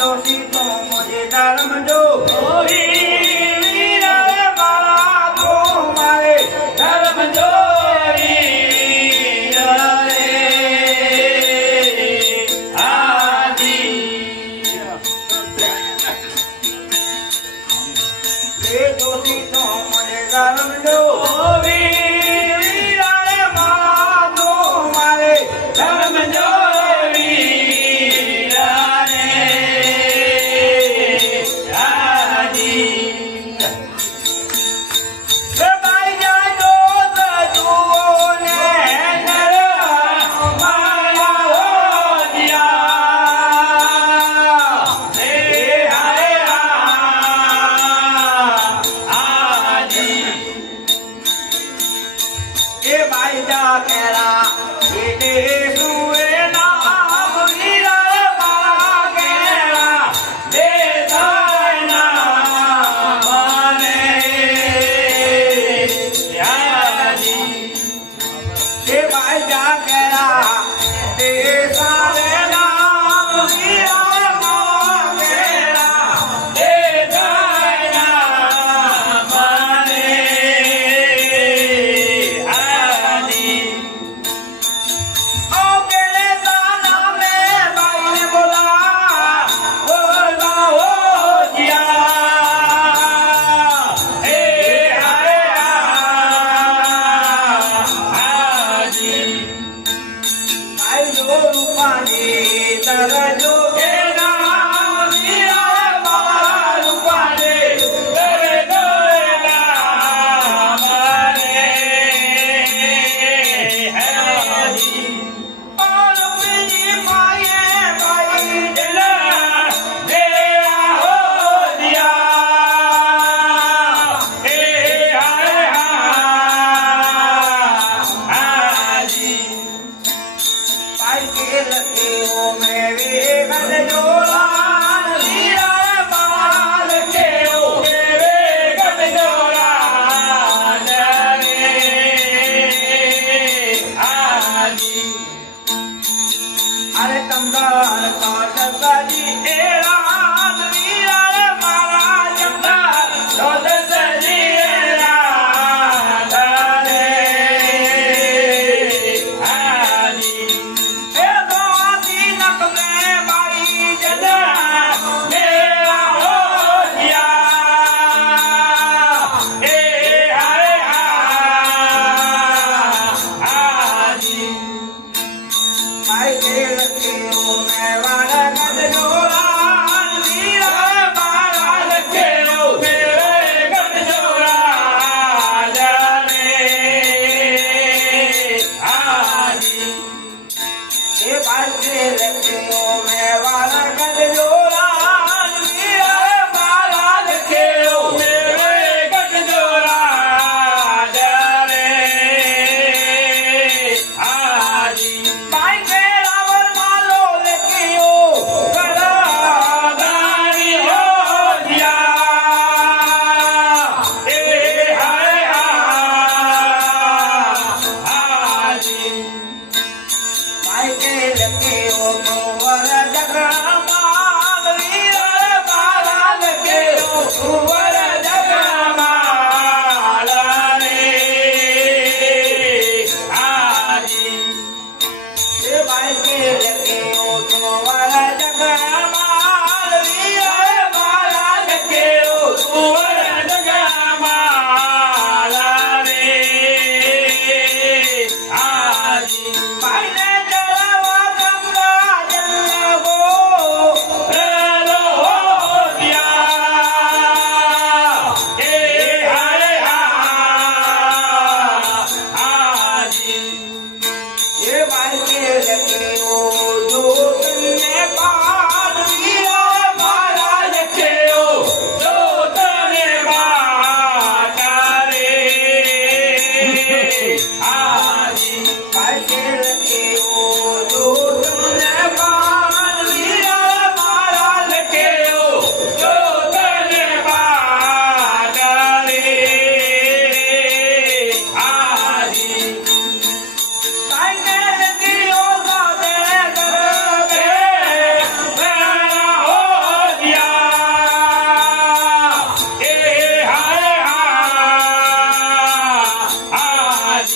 નો સીમો મોજે દારમ ડો